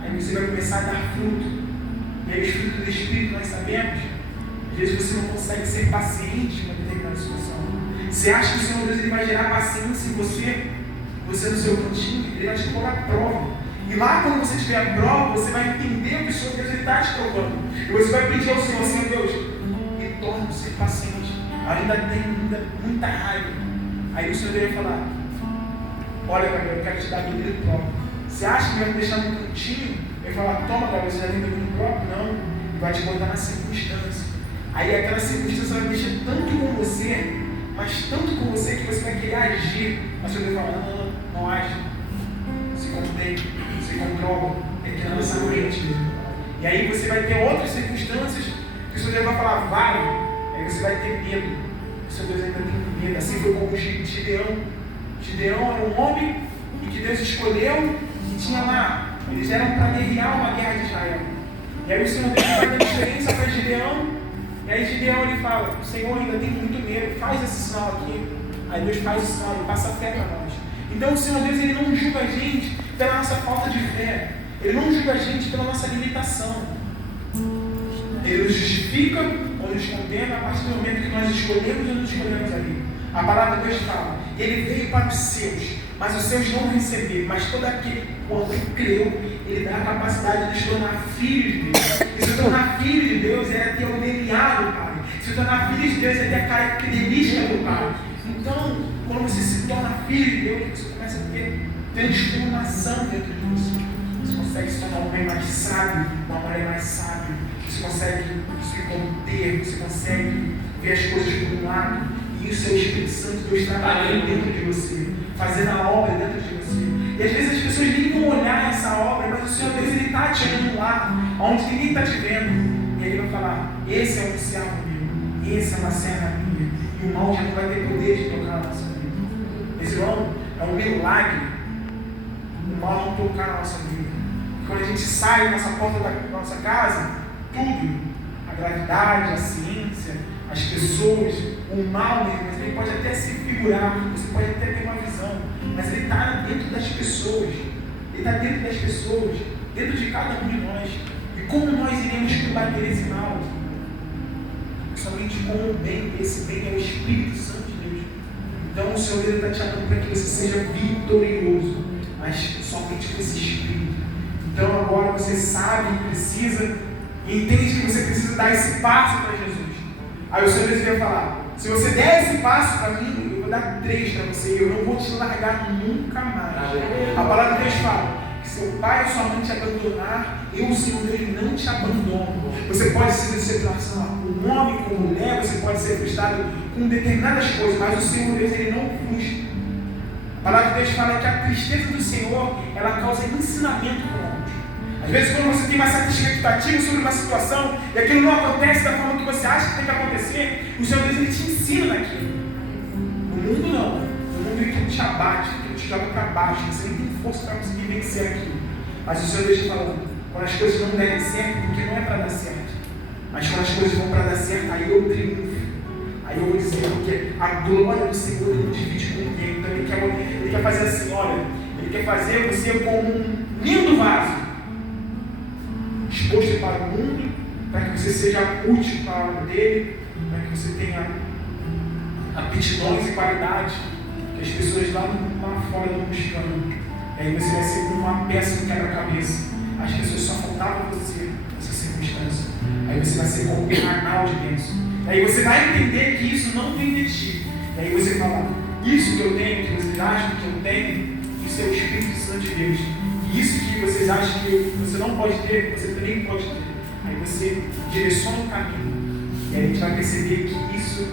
aí você vai começar a dar fruto. E aí, os frutos do Espírito, nós sabemos, às vezes você não consegue ser paciente em uma determinada situação. Você acha que o Senhor Deus ele vai gerar paciência em você no seu cantinho, Ele vai te pôr à prova. E lá, quando você tiver a prova, você vai entender o que o Senhor Deus está te provando. E você vai pedir ao Senhor: Senhor Deus, me torne ser paciente. Ainda tem muita raiva. Aí o Senhor Deus vai falar: olha, Gabriel, eu quero te dar a bebida prova. Você acha que vai me deixar no cantinho? Ele vai falar: toma, Gabriel, você já tem bebida próprio? Não. Ele vai te botar na circunstância. Aí aquela circunstância vai mexer tanto com você, mas tanto com você, que você vai querer agir. Mas o Senhor Deus vai falar: não age. Se contém, se controla, é que na nossa mente. E aí você vai ter outras circunstâncias que o Senhor Deus vai falar: vai. Aí você vai ter medo. O Senhor Deus ainda tem medo. Assim foi como Gideão. Gideão era um homem e que Deus escolheu e tinha lá. Eles eram para guerrear uma guerra de Israel. E aí o Senhor Deus vai dar diferença para Gideão. E aí Gideão ele fala: Senhor, ainda tenho muito medo, faz esse sinal aqui. Aí Deus faz esse sinal, Ele passa a fé para nós. Então o Senhor Deus ele não julga a gente pela nossa falta de fé. Ele não julga a gente pela nossa limitação. Ele nos justifica ou nos condena a partir do momento que nós escolhemos ou não escolhemos ali. A palavra de Deus fala, ele veio para os seus, mas os seus não receberam, mas todo aquele quanto creu, ele dá a capacidade de se tornar filho de Deus. E se tornar filho de Deus é ter o DNA do Pai. Se tornar filho de Deus é ter a característica do Pai. Então, quando você se torna filho de Deus, você começa a ter transformação dentro de você. Você consegue se tornar um homem mais sábio, uma mulher mais sábia. Você consegue se conter, você consegue ver as coisas por um lado. E isso é o Espírito Santo de Deus trabalhando dentro de você, fazendo a obra dentro de você. E às vezes as pessoas nem vão olhar essa obra, mas o Senhor Deus, Ele está te olhando lá, onde ninguém está te vendo. E Ele vai falar, esse é um servo meu, esse é uma serva minha. E o mal já não vai ter poder de tocar na nossa vida. Esse irmão é um milagre. O mal não tocar na nossa vida. Quando a gente sai da nossa porta da nossa casa, tudo, a gravidade, a ciência, as pessoas, o mal mesmo, ele pode até se figurar, você pode até ter uma visão, mas ele está dentro das pessoas, ele está dentro das pessoas, dentro de cada um de nós. E como nós iremos combater esse mal? Somente com o bem, esse bem é o Espírito Santo de Deus. Então o Senhor está te chamando para que você seja vitorioso, mas somente com esse Espírito. Então agora você sabe que precisa, e entende que você precisa dar esse passo para Jesus. Aí o Senhor Deus vai falar, se você der esse passo para mim, eu vou dar 3 para você, e eu não vou te largar nunca mais. A palavra de Deus fala, que seu pai ou sua mãe te abandonar, eu, o Senhor Deus, não te abandono. Você pode ser decepcionado com um homem, com mulher, você pode ser frustrado com determinadas coisas, mas o Senhor Deus, Ele não frustra. A palavra de Deus fala que a tristeza do Senhor, ela causa ensinamento para o homem. Às vezes, quando você tem uma certa expectativa sobre uma situação e aquilo não acontece da forma que você acha que tem que acontecer, o Senhor Deus, Ele te ensina naquilo. No mundo não. No mundo Ele te abate, Ele te joga para baixo. Você nem tem força para conseguir vencer aquilo. Mas o Senhor Deus está falando, quando as coisas não derem certo, porque não é para dar certo. Mas quando as coisas vão para dar certo, aí eu triunfo. Aí eu vou dizer, porque a glória do Senhor Ele não divide com ninguém. Então Ele quer fazer assim, olha, Ele quer fazer você como um lindo vaso, exposto para o mundo, para que você seja útil para a obra dele, para que você tenha aptidões e qualidades que as pessoas lá fora não buscando. E aí você vai ser como uma peça no quebra-cabeça. As pessoas só faltavam você nessa circunstância. Aí você vai ser como um canal de bênção. Aí você vai entender que isso não vem de ti. E aí você fala, isso que eu tenho, que vocês acham que eu tenho, isso é o Espírito Santo de Deus. E isso que vocês acham que você não pode ter, você também pode ter. Aí você direciona o caminho. E aí a gente vai perceber que isso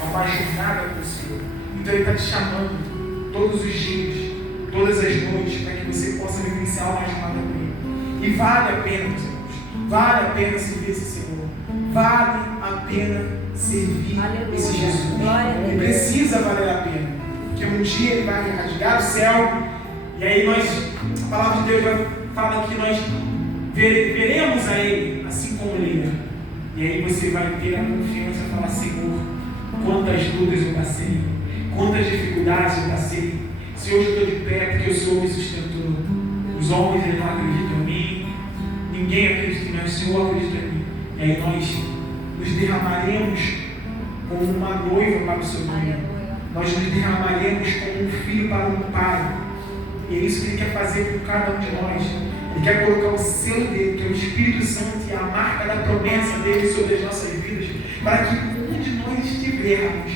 é uma jornada com o Senhor. Então Ele está te chamando todos os dias, todas as noites, para que você possa vivenciar uma jornada com Ele. E vale a pena, meus irmãos. Vale a pena servir esse Senhor. Vale a pena servir esse Jesus. Ele precisa valer a pena. Porque um dia Ele vai rasgar o céu. E aí a palavra de Deus fala que nós veremos a Ele assim como Ele é. E aí você vai ter a confiança e falar, Senhor, quantas lutas eu passei, quantas dificuldades eu passei. Se hoje eu estou de pé, porque o Senhor me sustentou. Os homens eles não acreditam em mim, ninguém acredita em mim, o Senhor acredita em mim. E aí nós nos derramaremos como uma noiva para o seu noivo. Nós nos derramaremos como um filho para um pai. E é isso que Ele quer fazer com cada um de nós. Ele quer colocar o selo dele, que é o Espírito Santo, e a marca da promessa dele sobre as nossas vidas, para que onde nós estivermos,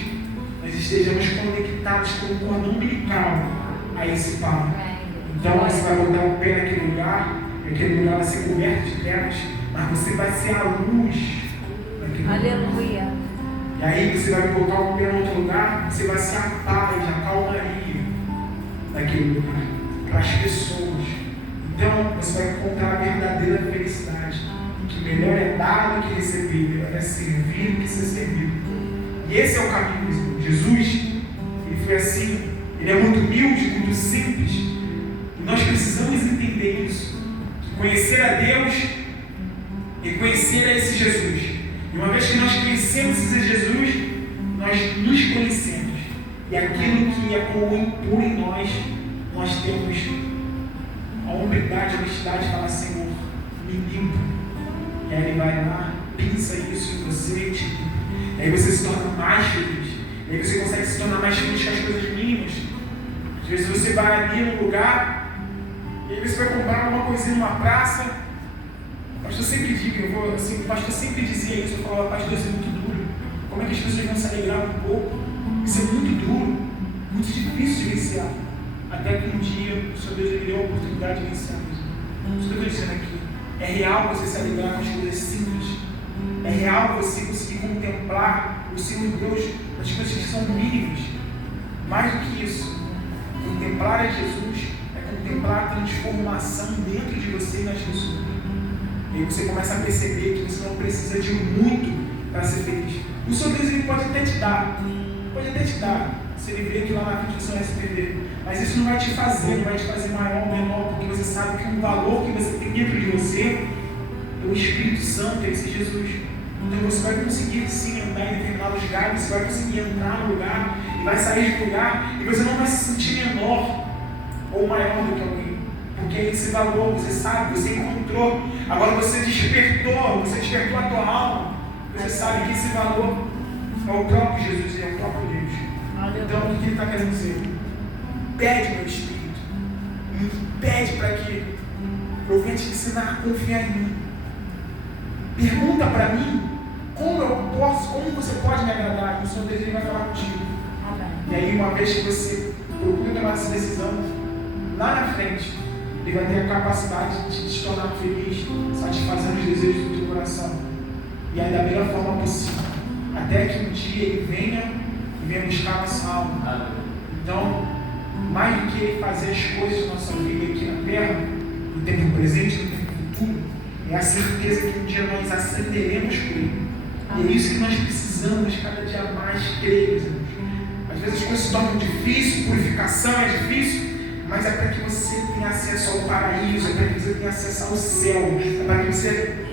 nós estejamos conectados com o cordão umbilical a esse Pai. Então você vai botar o pé naquele lugar, e aquele lugar vai ser coberto de terras, mas você vai ser a luz daquele lugar. Aleluia. E aí você vai colocar o pé em outro lugar, você vai ser a paz, a calmaria daquele lugar, para as pessoas. Então você vai encontrar a verdadeira felicidade, que melhor é dar do que receber, melhor é servir do que ser servido. E esse é o caminho, Senhor. Jesus, Ele foi assim, Ele é muito humilde, muito simples, e nós precisamos entender isso, que conhecer a Deus e conhecer a esse Jesus. E uma vez que nós conhecemos esse Jesus, nós nos conhecemos, e aquilo que é comum puro em nós temos a humildade, a honestidade de falar, Senhor, me limpa. E aí Ele vai lá pinça isso em você, e aí você se torna mais feliz. E aí você consegue se tornar mais feliz com as coisas mínimas. Às vezes você vai ali num lugar, e aí você vai comprar uma coisinha numa praça. O pastor sempre diz, o pastor sempre dizia isso, eu falava, pastor, isso é muito duro. Como é que as pessoas vão se alegrar um pouco? Isso é muito duro, muito difícil de vencer. Até que um dia o Senhor Deus me deu a oportunidade de vencer isso. Isso que eu estou dizendo aqui. É real você se alegrar com as coisas simples. É real você conseguir contemplar o Senhor Deus nas coisas que são mínimas. Mais do que isso, contemplar a Jesus é contemplar a transformação dentro de você e nas pessoas. E aí você começa a perceber que você não precisa de muito para ser feliz. O Senhor Deus ele pode até te dar. Se ele vê que lá na frente você vai se perder. Mas isso não vai te fazer maior ou menor, porque você sabe que o valor que você tem dentro de você é o Espírito Santo, é esse Jesus. Então você vai conseguir sim andar em determinados lugares, você vai conseguir entrar no lugar e vai sair do lugar e você não vai se sentir menor ou maior do que alguém. Porque é esse valor, você sabe, você encontrou, agora você despertou a tua alma, você sabe que esse valor é o próprio Jesus, é o próprio Deus. Então o que ele está querendo dizer? Pede meu Espírito, pede para que eu venha te ensinar a confiar em mim. Pergunta para mim como você pode me agradar, e o Senhor Deus ele vai falar contigo. E aí uma vez que você procura tomar essa decisão, lá na frente ele vai ter a capacidade de te tornar feliz, satisfazendo os desejos do teu coração. E aí da melhor forma possível, até que um dia ele venha buscar a nossa alma. Então, mais do que ele fazer as coisas da nossa vida aqui na terra, no tempo presente e no tempo futuro, é a certeza que um dia nós ascenderemos por ele. E é isso que nós precisamos cada dia mais crer, meus irmãos. Às vezes as coisas se tornam difíceis, purificação é difícil, mas é para que você tenha acesso ao paraíso, é para que você tenha acesso ao céu, é para que você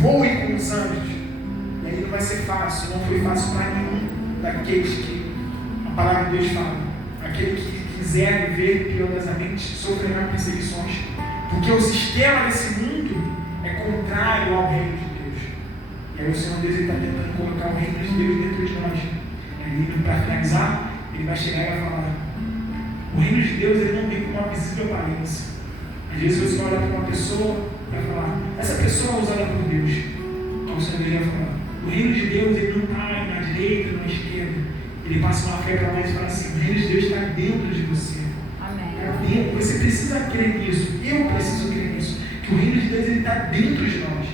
voe com os anjos. E aí não vai ser fácil, não foi fácil para nenhum daqueles que a palavra de Deus fala. Aquele que quiser viver piedosamente sofrerá perseguições, porque o sistema desse mundo é contrário ao reino de Deus. E aí o Senhor Deus está tentando colocar o reino de Deus dentro de nós. E aí, para finalizar, ele vai chegar e vai falar: o reino de Deus ele não vem com uma visível aparência. Às vezes você olha para uma pessoa e vai falar: essa pessoa é usada por Deus. Então o Senhor Deus vai falar: o reino de Deus ele não está na direita ou na esquerda. Ele passa uma fé para nós e fala assim: o reino de Deus está dentro de você. Amém. Você precisa crer nisso. Eu preciso crer nisso. Que o reino de Deus ele está dentro de nós.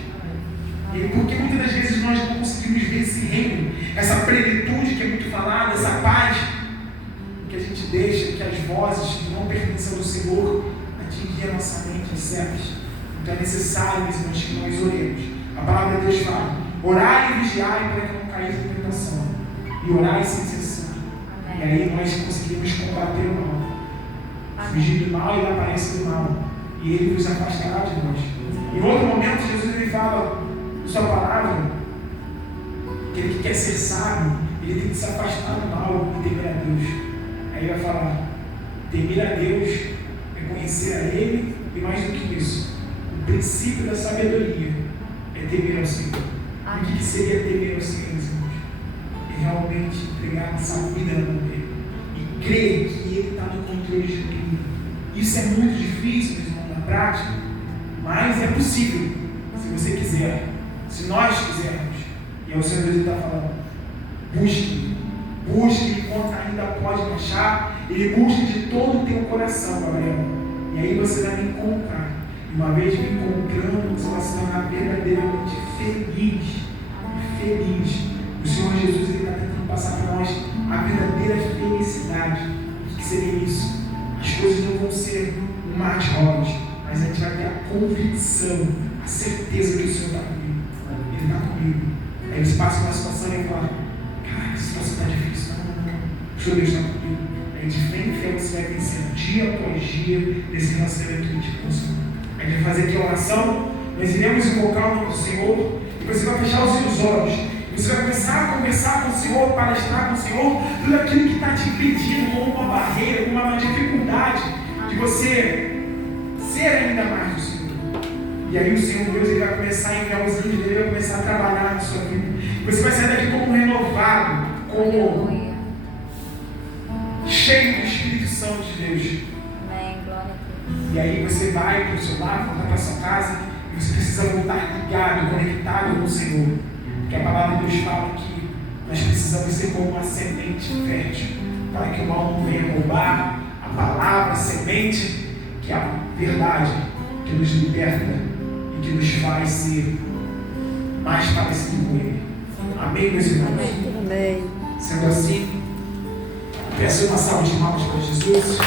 Porque muitas das vezes nós não conseguimos ver esse reino, essa plenitude que é muito falada, essa paz, que a gente deixa que as vozes que não pertencem ao Senhor atingir a nossa mente certas. Então é necessário, meus irmãos, que nós oremos. A palavra de Deus fala: orai e vigiai para que não caia em tentação. E orai sem cessar. E aí nós conseguimos combater o mal. Fugir do mal e da aparência do mal. E ele nos afastará de nós. Em outro momento, Jesus ele fala em sua palavra que ele que quer ser sábio, ele tem que se afastar do mal e temer a Deus. Aí ele vai falar: temer a Deus é conhecer a Ele, e mais do que isso, o princípio da sabedoria é temer ao Senhor. O que seria temer ao Senhor, meus irmãos? É realmente entregar nossa vida na mão dele e crer que Ele está no controle de tudo. Isso é muito difícil, meus irmãos, na prática, mas é possível, se você quiser, se nós quisermos. E aí o Senhor Deus está falando: busque enquanto ainda pode me achar. Ele busca de todo o teu coração, Gabriel. E aí você vai me encontrar. E uma vez me encontrando, você vai se tornar verdadeiramente feliz. O Senhor Jesus está tentando passar para nós a verdadeira felicidade. O que seria isso? As coisas não vão ser um mar de rosas, mas a gente vai ter a convicção, a certeza que o Senhor está comigo. Ele está comigo. Aí você passa uma situação e fala: cara, essa situação está difícil. Não. O Senhor Deus está comigo. A gente vem em fé, você vai vencendo dia após dia nesse relacionamento íntimo com o Senhor. A gente vai fazer aqui a oração, nós iremos invocar o nome do Senhor, e você vai fechar os seus olhos. Você vai começar a conversar com o Senhor, palestrar com o Senhor, tudo aquilo que está te impedindo, como uma barreira, como uma dificuldade de você ser ainda mais do Senhor. E aí o Senhor Deus ele vai começar a enviar os anjos dele, vai começar a trabalhar na sua vida. Você vai sair daqui como renovado, como cheio do Espírito Santo de Deus. Amém, glória a Deus. E aí você vai para o seu lar, voltar para a sua casa, e você precisa voltar ligado, conectado com o Senhor. Porque a palavra de Deus fala que nós precisamos ser como uma semente fértil, para que o mal não venha roubar a palavra, a semente, que é a verdade, que nos liberta e que nos faz ser mais parecido com Ele. Amém, meus irmãos? Amém. Sendo assim, peço uma salva de palmas para Jesus.